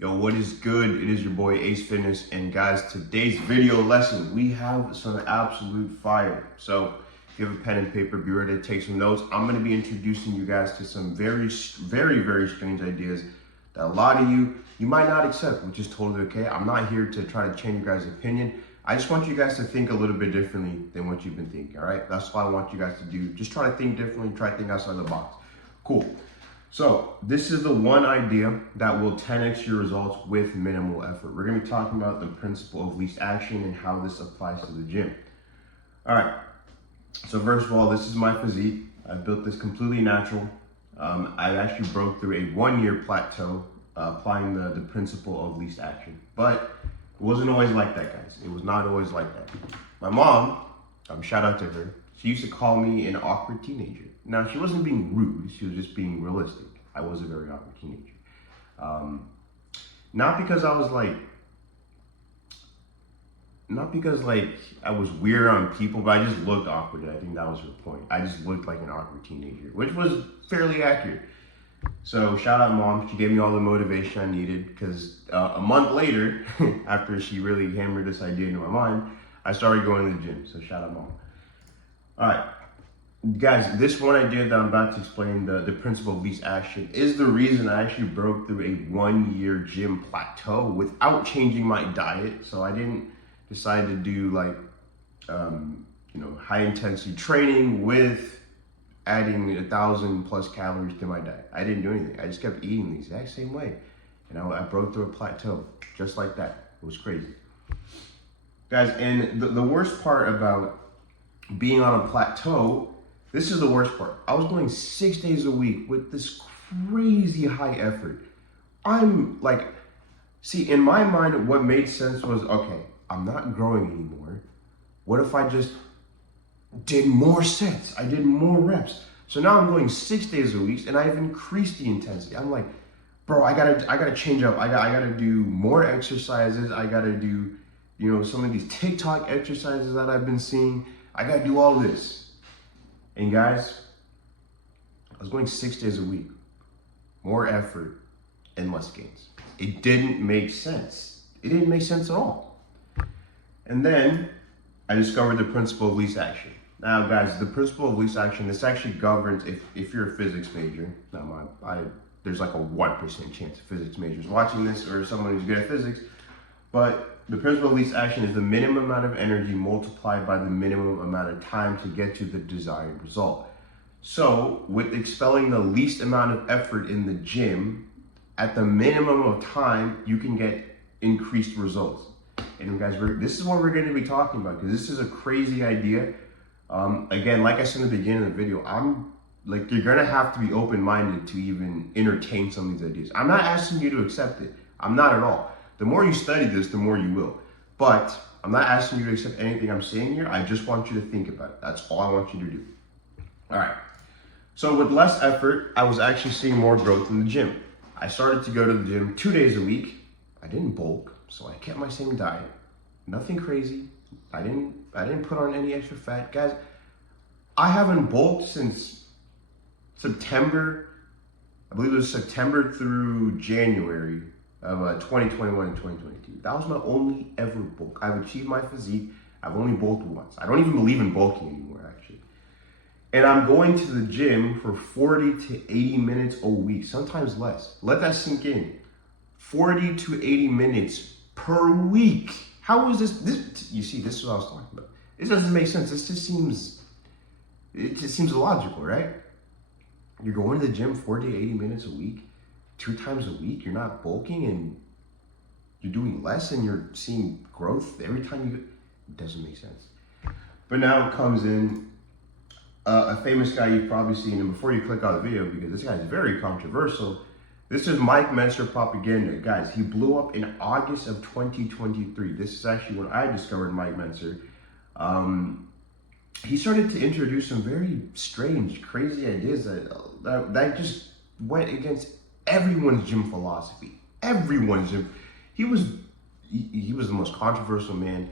Yo, what is good? It is your boy Ace Fitness, and guys, today's video lesson, we have some absolute fire. So if you have a pen and paper, be ready to take some notes. I'm going to be introducing you guys to some very strange ideas that a lot of you might not accept, which is totally okay. I'm not here to try to change your guys' opinion. I just want you guys to think a little bit differently than what you've been thinking, all right? That's what I want you guys to do. Just try to think differently, try to think outside the box. Cool. So this is the one idea that will 10x your results with minimal effort. We're gonna be talking about the principle of least action and how this applies to the gym. All right, so first of all, this is my physique. I built this completely natural. I actually broke through a 1-year plateau applying the principle of least action. But it wasn't always like that, guys. It was not always like that. My mom, shout out to her, she used to call me an awkward teenager. Now, she wasn't being rude, she was just being realistic. I was a very awkward teenager. Not because I was weird on people, but I just looked awkward, and I think that was her point. I just looked like an awkward teenager, which was fairly accurate. So shout out mom, she gave me all the motivation I needed, because a month later, after she really hammered this idea into my mind, I started going to the gym, so shout out mom. All right. Guys, this one idea that I'm about to explain, the principle of least action, is the reason I actually broke through a 1-year gym plateau without changing my diet. So I didn't decide to do high intensity training with adding 1,000 plus calories to my diet. I didn't do anything. I just kept eating the exact same way. And I broke through a plateau just like that. It was crazy. Guys, and the worst part about being on a plateau, this is the worst part. I was going 6 days a week with this crazy high effort. In my mind, what made sense was, okay, I'm not growing anymore. What if I just did more sets? I did more reps. So now I'm going 6 days a week, and I've increased the intensity. I'm like, bro, I gotta change up. I gotta do more exercises. I gotta do, some of these TikTok exercises that I've been seeing. I gotta do all this. And guys, I was going 6 days a week, more effort and less gains. It didn't make sense. It didn't make sense at all. And then I discovered the principle of least action. Now guys, the principle of least action, this actually governs if you're a physics major. Now there's like a 1% chance of physics majors watching this or someone who's good at physics, but the principle of least action is the minimum amount of energy multiplied by the minimum amount of time to get to the desired result. So with expelling the least amount of effort in the gym, at the minimum of time, you can get increased results. And guys, this is what we're going to be talking about, because this is a crazy idea. Again, like I said in the beginning of the video, you're going to have to be open-minded to even entertain some of these ideas. I'm not asking you to accept it. I'm not at all. The more you study this, the more you will. But I'm not asking you to accept anything I'm saying here. I just want you to think about it. That's all I want you to do. All right. So with less effort, I was actually seeing more growth in the gym. I started to go to the gym 2 days a week. I didn't bulk, so I kept my same diet. Nothing crazy. I didn't put on any extra fat. Guys, I haven't bulked since September. I believe it was September through January of 2021 and 2022. That was my only ever bulk. I've achieved my physique. I've only bulked once. I don't even believe in bulking anymore, actually. And I'm going to the gym for 40 to 80 minutes a week, sometimes less. Let that sink in. 40 to 80 minutes per week. How is this? You see, this is what I was talking about. This doesn't make sense. It just seems illogical, right? You're going to the gym 40 to 80 minutes a week. 2 times a week, you're not bulking and you're doing less and you're seeing growth every time it doesn't make sense. But now comes in a famous guy you've probably seen, and before you click on the video, because this guy is very controversial, this is Mike Mentzer propaganda. Guys, he blew up in August of 2023. This is actually when I discovered Mike Mentzer. He started to introduce some very strange, crazy ideas that just went against everyone's gym philosophy. Everyone's gym. He was the most controversial man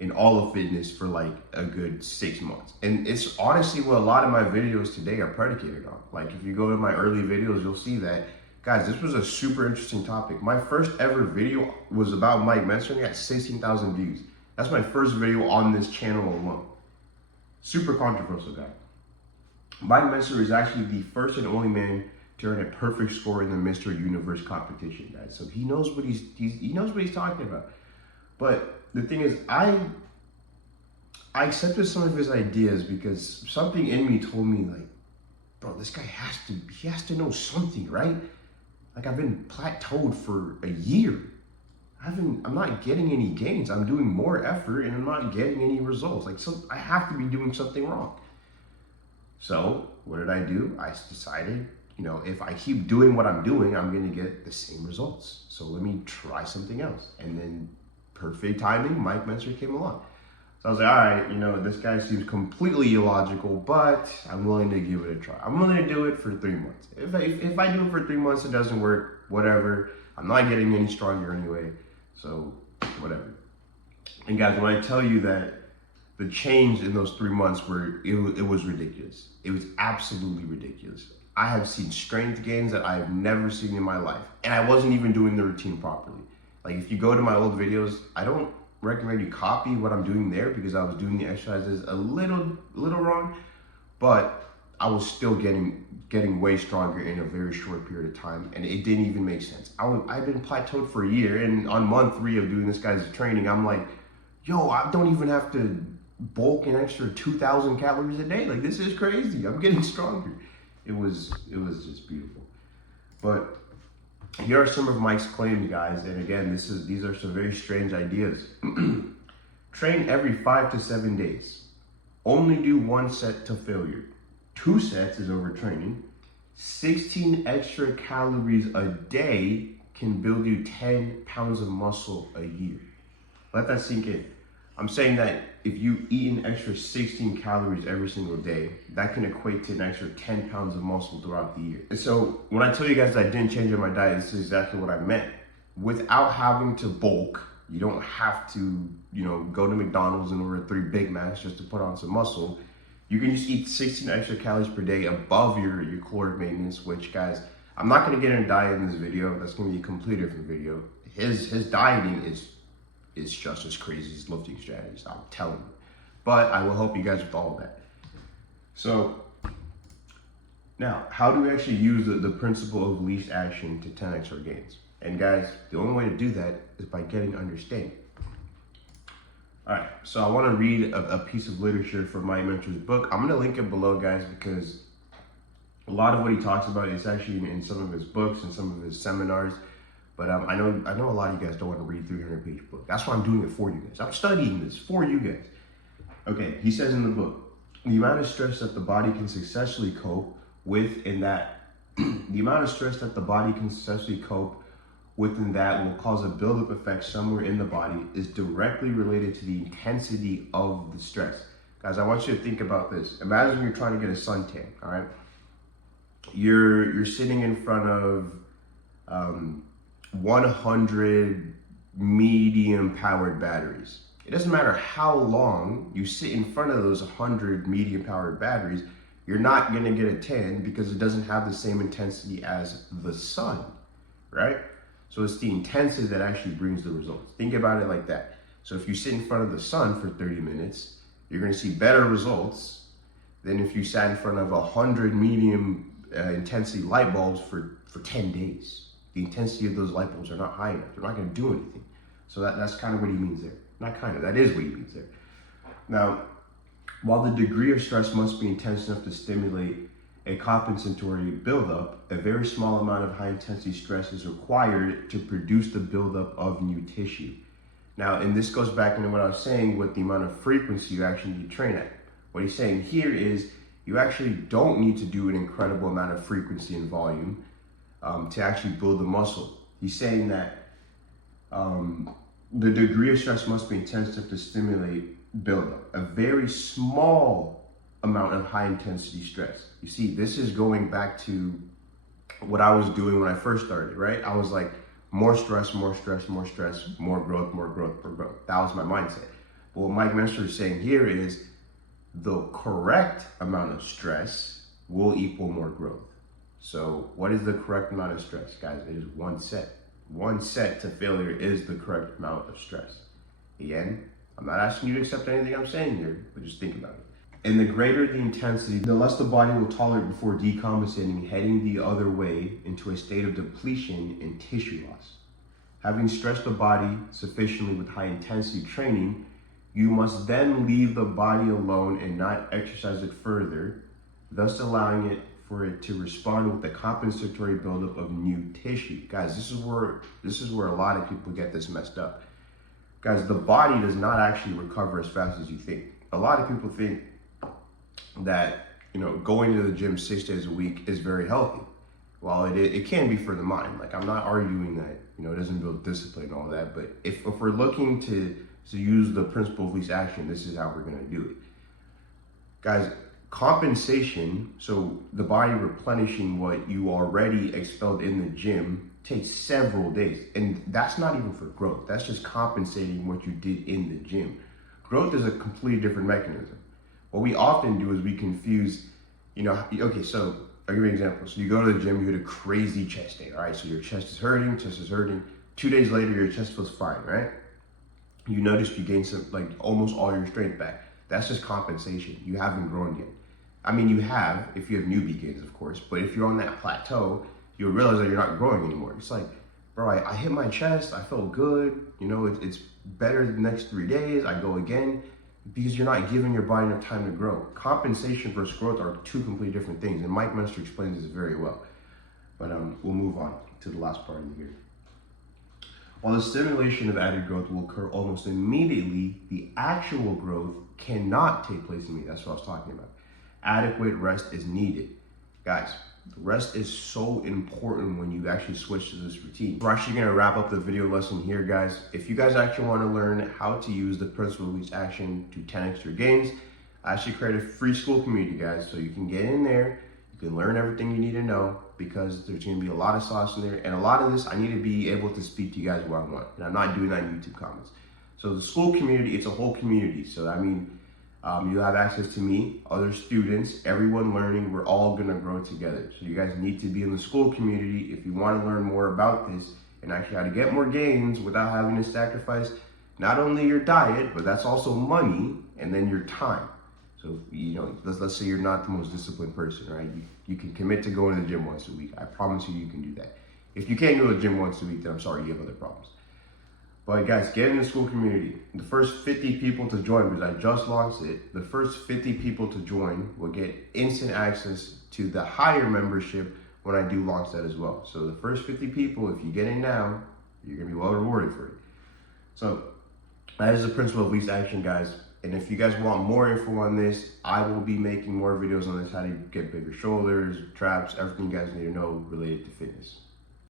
in all of fitness for like a good 6 months. And it's honestly what a lot of my videos today are predicated on. Like if you go to my early videos, you'll see that Guys, this was a super interesting topic. My first ever video was about Mike Mentzer and it got 16,000 views. That's my first video on this channel alone. Super controversial guy. Mike Mentzer is actually the first and only man to earn a perfect score in the Mr. Universe competition, guys. So he knows what he knows what he's talking about. But the thing is, I accepted some of his ideas because something in me told me, like, bro, this guy has to know something, right? Like, I've been plateaued for a year. I'm not getting any gains. I'm doing more effort and I'm not getting any results. Like, so I have to be doing something wrong. So what did I do? I decided, you know, if I keep doing what I'm doing, I'm going to get the same results. So let me try something else. And then perfect timing, Mike Mentzer came along. So I was like, all right, you know, this guy seems completely illogical, but I'm willing to give it a try. I'm willing to do it for 3 months. If I do it for 3 months, it doesn't work, whatever. I'm not getting any stronger anyway, so whatever. And guys, when I tell you that the change in those 3 months it was ridiculous. It was absolutely ridiculous. I have seen strength gains that I have never seen in my life, and I wasn't even doing the routine properly. Like, if you go to my old videos, I don't recommend you copy what I'm doing there because I was doing the exercises a little wrong, but I was still getting way stronger in a very short period of time, and it didn't even make sense. I've been plateaued for a year, and on month 3 of doing this guy's training, I'm like, yo, I don't even have to bulk an extra 2,000 calories a day. Like, this is crazy. I'm getting stronger. It was just beautiful. But here are some of Mike's claims, guys. And again, these are some very strange ideas. Train every 5 to 7 days. Only do 1 set to failure. 2 sets is overtraining. 16 extra calories a day can build you 10 pounds of muscle a year. Let that sink in. I'm saying that if you eat an extra 16 calories every single day, that can equate to an extra 10 pounds of muscle throughout the year. And so when I tell you guys that I didn't change up my diet, this is exactly what I meant. Without having to bulk, you don't have to, you know, go to McDonald's and order 3 Big Macs just to put on some muscle. You can just eat 16 extra calories per day above your caloric maintenance, which, guys, I'm not going to get into diet in this video. That's going to be a completely different video. His dieting is just as crazy as lifting strategies, I'm telling you. But I will help you guys with all of that. So now, how do we actually use the principle of least action to 10x our gains? And guys, the only way to do that is by getting understanding. All right, so I want to read a piece of literature from Mike Mentzer's book. I'm going to link it below, guys, because a lot of what he talks about is actually in some of his books and some of his seminars. But I know a lot of you guys don't want to read 300-page book. That's why I'm doing it for you guys. I'm studying this for you guys. Okay, he says in the book, the amount of stress that the body can successfully cope with in that, the amount of stress that the body can successfully cope with in that will cause a buildup effect somewhere in the body is directly related to the intensity of the stress. Guys, I want you to think about this. Imagine you're trying to get a suntan, all right? You're sitting in front of 100 medium powered batteries. It doesn't matter how long you sit in front of those 100 medium powered batteries, you're not gonna get a tan because it doesn't have the same intensity as the sun, right? So it's the intensity that actually brings the results. Think about it like that. So if you sit in front of the sun for 30 minutes, you're gonna see better results than if you sat in front of 100 medium intensity light bulbs for 10 days. The intensity of those light bulbs are not high enough. They're not going to do anything. So that's kind of what he means there. Not kind of, that is what he means there. Now, while the degree of stress must be intense enough to stimulate a compensatory buildup, a very small amount of high intensity stress is required to produce the buildup of new tissue. Now, and this goes back into what I was saying with the amount of frequency you actually need to train at. What he's saying here is you actually don't need to do an incredible amount of frequency and volume to actually build the muscle. He's saying that the degree of stress must be intense enough to stimulate buildup. A very small amount of high intensity stress. You see, this is going back to what I was doing when I first started, right? I was like, more stress, more stress, more stress, more growth, more growth, more growth. That was my mindset. But what Mike Mentzer is saying here is the correct amount of stress will equal more growth. So what is the correct amount of stress? Guys, it is 1 set. 1 set to failure is the correct amount of stress. Again, I'm not asking you to accept anything I'm saying here, but just think about it. And the greater the intensity, the less the body will tolerate before decompensating, heading the other way into a state of depletion and tissue loss. Having stressed the body sufficiently with high intensity training, you must then leave the body alone and not exercise it further, thus allowing it for it to respond with the compensatory buildup of new tissue. Guys, this is where a lot of people get this messed up. Guys, the body does not actually recover as fast as you think. A lot of people think that, going to the gym 6 days a week is very healthy. While it can be for the mind. Like, I'm not arguing that, it doesn't build discipline and all that, but if we're looking to use the principle of least action, this is how we're gonna do it. Guys, compensation, so the body replenishing what you already expelled in the gym, takes several days. And that's not even for growth. That's just compensating what you did in the gym. Growth is a completely different mechanism. What we often do is we confuse, okay, so I'll give you an example. So you go to the gym, you hit a crazy chest day, all right? So your chest is hurting. 2 days later, your chest feels fine, right? You notice you gain almost all your strength back. That's just compensation. You haven't grown yet. I mean, you have, if you have newbie gains, of course, but if you're on that plateau, you'll realize that you're not growing anymore. It's like, bro, I hit my chest, I felt good, it's better the next 3 days, I go again, because you're not giving your body enough time to grow. Compensation versus growth are two completely different things, and Mike Menster explains this very well. But we'll move on to the last part of the year. While the stimulation of added growth will occur almost immediately, the actual growth cannot take place immediately. That's what I was talking about. Adequate rest is needed. Guys, rest is so important when you actually switch to this routine. We're actually gonna wrap up the video lesson here, guys. If you guys actually wanna learn how to use the principle of least action to 10x your gains, I actually created a free school community, guys, so you can get in there, you can learn everything you need to know, because there's gonna be a lot of sauce in there, and a lot of this, I need to be able to speak to you guys one-on-one, and I'm not doing that in YouTube comments. So the school community, it's a whole community, so you have access to me, other students, everyone learning. We're all gonna grow together. So you guys need to be in the school community if you wanna learn more about this and actually how to get more gains without having to sacrifice not only your diet, but that's also money and then your time. So, let's say you're not the most disciplined person, right? You can commit to going to the gym once a week. I promise you can do that. If you can't go to the gym once a week, then I'm sorry, you have other problems. But guys, get in the school community. The first 50 people to join, because I just launched it, the first 50 people to join will get instant access to the higher membership when I do launch that as well. So the first 50 people, if you get in now, you're gonna be well rewarded for it. So that is the principle of least action, guys. And if you guys want more info on this, I will be making more videos on this, how to get bigger shoulders, traps, everything you guys need to know related to fitness.